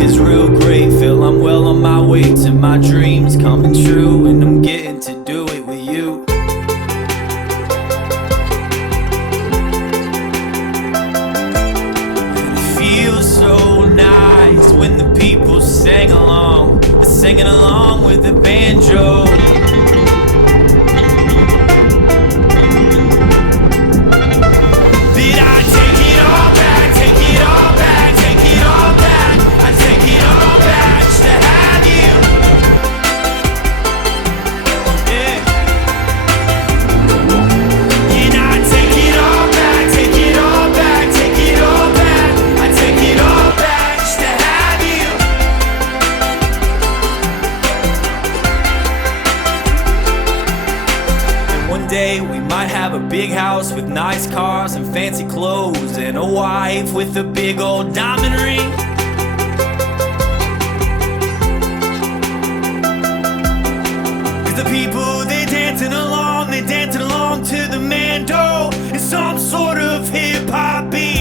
is real great. Feel I'm well on my way to my dreams coming true, and I'm getting to do it with you. And it feels so nice when the people sing along, singing along with the banjo. Day we might have a big house with nice cars and fancy clothes, and a wife with a big old diamond ring. Cause the people, they're dancing along to the mando. It's some sort of hip-hop beat.